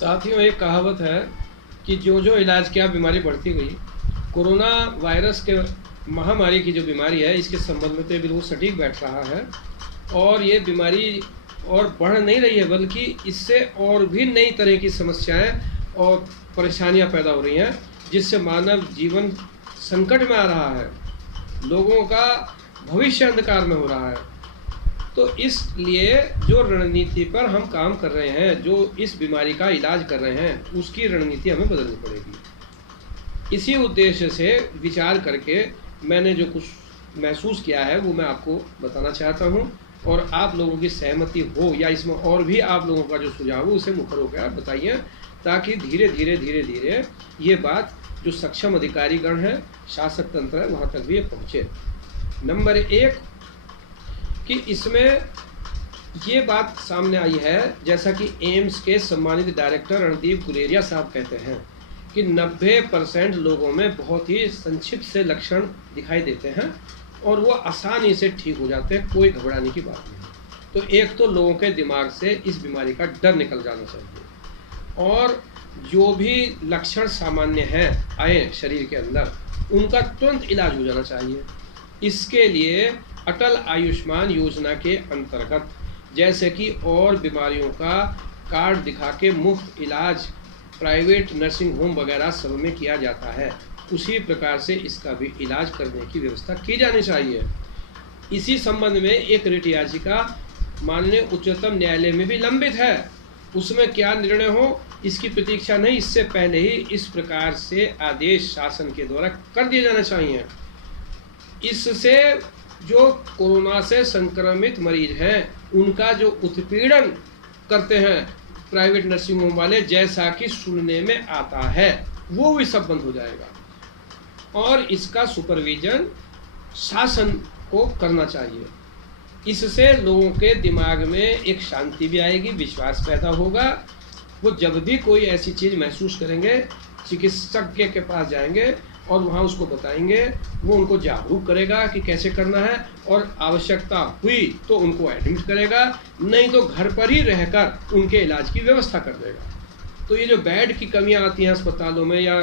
साथियों, एक कहावत है कि जो जो इलाज किया बीमारी बढ़ती गई। कोरोना वायरस के महामारी की जो बीमारी है, इसके संबंध में तो ये बिल्कुल सटीक बैठ रहा है। और ये बीमारी और बढ़ नहीं रही है, बल्कि इससे और भी नई तरह की समस्याएं और परेशानियां पैदा हो रही हैं, जिससे मानव जीवन संकट में आ रहा है, लोगों का भविष्य अंधकार में हो रहा है। तो इसलिए जो रणनीति पर हम काम कर रहे हैं, जो इस बीमारी का इलाज कर रहे हैं, उसकी रणनीति हमें बदलनी पड़ेगी। इसी उद्देश्य से विचार करके मैंने जो कुछ महसूस किया है वो मैं आपको बताना चाहता हूँ, और आप लोगों की सहमति हो या इसमें और भी आप लोगों का जो सुझाव हो उसे मुखर होकर आप बताइए, ताकि धीरे धीरे ये बात जो सक्षम अधिकारीगण है, शासक तंत्र है, वहाँ तक भी ये पहुँचे। नंबर एक कि इसमें ये बात सामने आई है, जैसा कि एम्स के सम्मानित डायरेक्टर रणदीप गुलेरिया साहब कहते हैं कि 90% लोगों में बहुत ही संक्षिप्त से लक्षण दिखाई देते हैं और वो आसानी से ठीक हो जाते हैं, कोई घबराने की बात नहीं। तो एक तो लोगों के दिमाग से इस बीमारी का डर निकल जाना चाहिए, और जो भी लक्षण सामान्य हैं आए शरीर के अंदर, उनका तुरंत इलाज हो जाना चाहिए। इसके लिए अटल आयुष्मान योजना के अंतर्गत जैसे कि और बीमारियों का कार्ड दिखा के मुफ्त इलाज प्राइवेट नर्सिंग होम वगैरह सब में किया जाता है, उसी प्रकार से इसका भी इलाज करने की व्यवस्था की जानी चाहिए। इसी संबंध में एक रिट याचिका माननीय उच्चतम न्यायालय में भी लंबित है। उसमें क्या निर्णय हो इसकी प्रतीक्षा नहीं, इससे पहले ही इस प्रकार से आदेश शासन के द्वारा कर दिए जाना चाहिए। इससे जो कोरोना से संक्रमित मरीज हैं, उनका जो उत्पीड़न करते हैं प्राइवेट नर्सिंग होम वाले, जैसा कि सुनने में आता है, वो भी सब बंद हो जाएगा। और इसका सुपरविजन शासन को करना चाहिए। इससे लोगों के दिमाग में एक शांति भी आएगी, विश्वास पैदा होगा। वो जब भी कोई ऐसी चीज़ महसूस करेंगे, चिकित्सज्ञ के पास जाएंगे और वहाँ उसको बताएंगे, वो उनको जागरूक करेगा कि कैसे करना है, और आवश्यकता हुई तो उनको एडमिट करेगा, नहीं तो घर पर ही रहकर उनके इलाज की व्यवस्था कर देगा। तो ये जो बेड की कमियां आती हैं अस्पतालों में या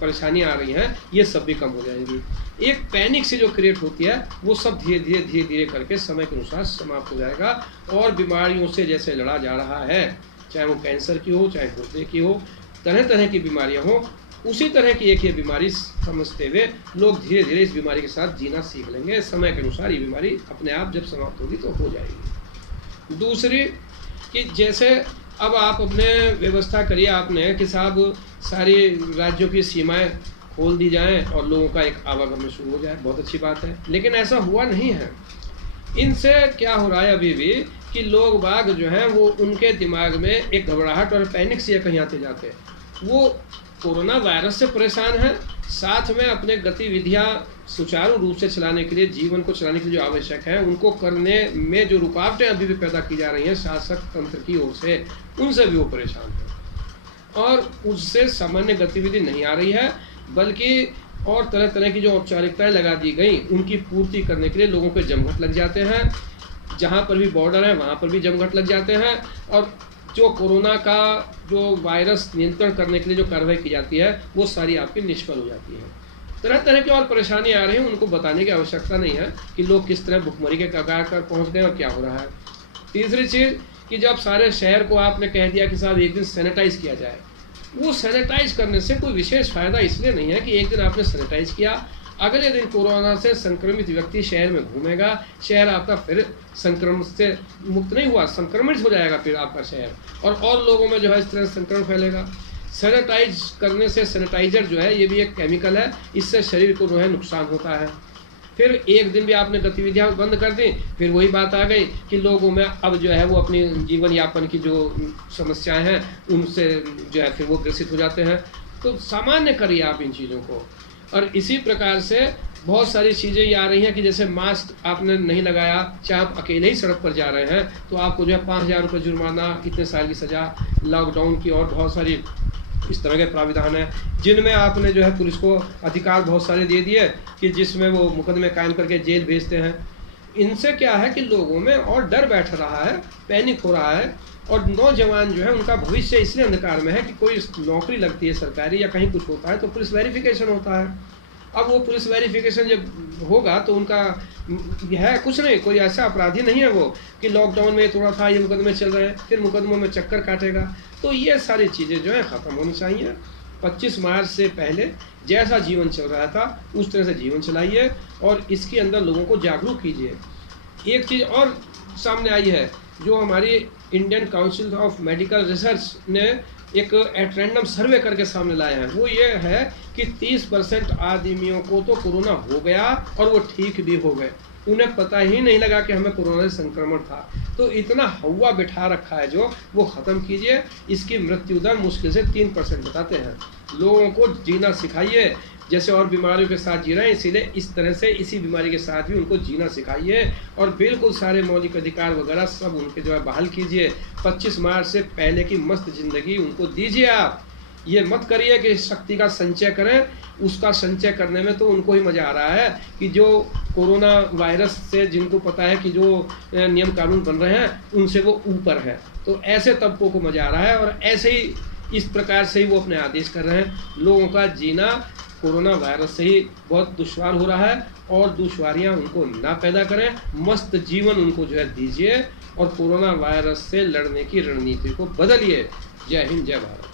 परेशानियां आ रही हैं, ये सब भी कम हो जाएंगी। एक पैनिक से जो क्रिएट होती है, वो सब धीरे धीरे करके समय के अनुसार समाप्त हो जाएगा। और बीमारियों से जैसे लड़ा जा रहा है, चाहे वो कैंसर की हो, चाहे गुर्दे की हो, तरह तरह की बीमारियाँ हों, उसी तरह की एक ये बीमारी समझते हुए लोग धीरे धीरे इस बीमारी के साथ जीना सीख लेंगे। समय के अनुसार ये बीमारी अपने आप जब समाप्त होगी तो हो जाएगी। दूसरी कि जैसे अब आप अपने व्यवस्था करिए आपने कि साहब सारी राज्यों की सीमाएं खोल दी जाएं और लोगों का एक आवागमन शुरू हो जाए, बहुत अच्छी बात है। लेकिन ऐसा हुआ नहीं है। इनसे क्या हो रहा है अभी भी कि लोग बाग जो हैं वो उनके दिमाग में एक घबराहट और पैनिक से कहीं आते जाते हैं। वो कोरोना वायरस से परेशान है, साथ में अपने गतिविधियां सुचारू रूप से चलाने के लिए, जीवन को चलाने के लिए जो आवश्यक है, उनको करने में जो रुकावटें अभी भी पैदा की जा रही हैं शासक तंत्र की ओर से, उनसे भी वो परेशान है। और उससे सामान्य गतिविधि नहीं आ रही है, बल्कि और तरह तरह की जो औपचारिकताएं लगा दी गई, उनकी पूर्ति करने के लिए लोगों के जमघट लग जाते हैं। जहाँ पर भी बॉर्डर है वहाँ पर भी जमघट लग जाते हैं। और जो कोरोना का जो वायरस नियंत्रण करने के लिए जो कार्रवाई की जाती है, वो सारी आपकी निष्फल हो जाती है। तरह तरह की और परेशानी आ रही हैं, उनको बताने की आवश्यकता नहीं है कि लोग किस तरह भुखमरी के कगार पर पहुँच गए और क्या हो रहा है। तीसरी चीज़ कि जब सारे शहर को आपने कह दिया कि साहब एक दिन सैनिटाइज किया जाए, वो सैनिटाइज करने से कोई विशेष फ़ायदा इसलिए नहीं है कि एक दिन आपने सैनिटाइज किया, अगले दिन कोरोना से संक्रमित व्यक्ति शहर में घूमेगा, शहर आपका फिर संक्रमण से मुक्त नहीं हुआ, संक्रमित हो जाएगा फिर आपका शहर, और लोगों में जो है इस तरह संक्रमण फैलेगा। सैनिटाइज करने से, सैनिटाइजर जो है ये भी एक केमिकल है, इससे शरीर को जो है नुकसान होता है। फिर एक दिन भी आपने गतिविधियां बंद कर दी, फिर वही बात आ गई कि लोगों में अब जो है वो अपनी जीवन यापन की जो समस्याएं हैं उनसे जो है फिर वो ग्रसित हो जाते हैं। तो सामान्य करिए आप इन चीज़ों को। और इसी प्रकार से बहुत सारी चीज़ें ये आ रही हैं कि जैसे मास्क आपने नहीं लगाया, चाहे आप अकेले ही सड़क पर जा रहे हैं, तो आपको जो है 5,000 रुपये जुर्माना, इतने साल की सज़ा, लॉकडाउन की और बहुत सारी इस तरह के प्राविधान हैं, जिनमें आपने जो है पुलिस को अधिकार बहुत सारे दे दिए कि जिसमें वो मुकदमे कायम करके जेल भेजते हैं। इनसे क्या है कि लोगों में और डर बैठ रहा है, पैनिक हो रहा है, और नौजवान जो है उनका भविष्य इसलिए अंधकार में है कि कोई नौकरी लगती है सरकारी या कहीं कुछ होता है तो पुलिस वेरिफिकेशन होता है। अब वो पुलिस वेरिफिकेशन जब होगा तो उनका है कुछ नहीं, कोई ऐसा अपराधी नहीं है वो कि लॉकडाउन में थोड़ा था, ये मुकदमे चल रहे हैं, फिर मुकदमों में चक्कर काटेगा। तो ये सारी चीज़ें जो है ख़त्म होनी चाहिए। 25 मार्च से पहले जैसा जीवन चल रहा था उस तरह से जीवन चलाइए और इसके अंदर लोगों को जागरूक कीजिए। एक चीज़ और सामने आई है जो हमारी Indian council of medical research ने एक एट रैंडम सर्वे करके सामने लाया है, वो ये है कि 30% आदमियों को तो कोरोना हो गया और वो ठीक भी हो गए, उन्हें पता ही नहीं लगा कि हमें कोरोना से संक्रमण था। तो इतना हवा बिठा रखा है जो वो ख़त्म कीजिए। इसकी मृत्यु दर मुश्किल से 3% बताते हैं। लोगों को जीना सिखाइए, जैसे और बीमारियों के साथ जी रहे हैं इसीलिए इस तरह से इसी बीमारी के साथ भी उनको जीना सिखाइए और बिल्कुल सारे मौलिक अधिकार वगैरह सब उनके जो है बहाल कीजिए। 25 मार्च से पहले की मस्त ज़िंदगी उनको दीजिए। आप ये मत करिए कि शक्ति का संचय करें, उसका संचय करने में तो उनको ही मज़ा आ रहा है कि जो कोरोना वायरस से जिनको पता है कि जो नियम कानून बन रहे हैं उनसे वो ऊपर है, तो ऐसे तबकों को मज़ा आ रहा है और ऐसे ही इस प्रकार से ही वो अपने आदेश कर रहे हैं। लोगों का जीना कोरोना वायरस से ही बहुत दुश्वार हो रहा है और दुश्वारियां उनको ना पैदा करें, मस्त जीवन उनको जो है दीजिए और कोरोना वायरस से लड़ने की रणनीति को बदलिए। जय हिंद, जय भारत।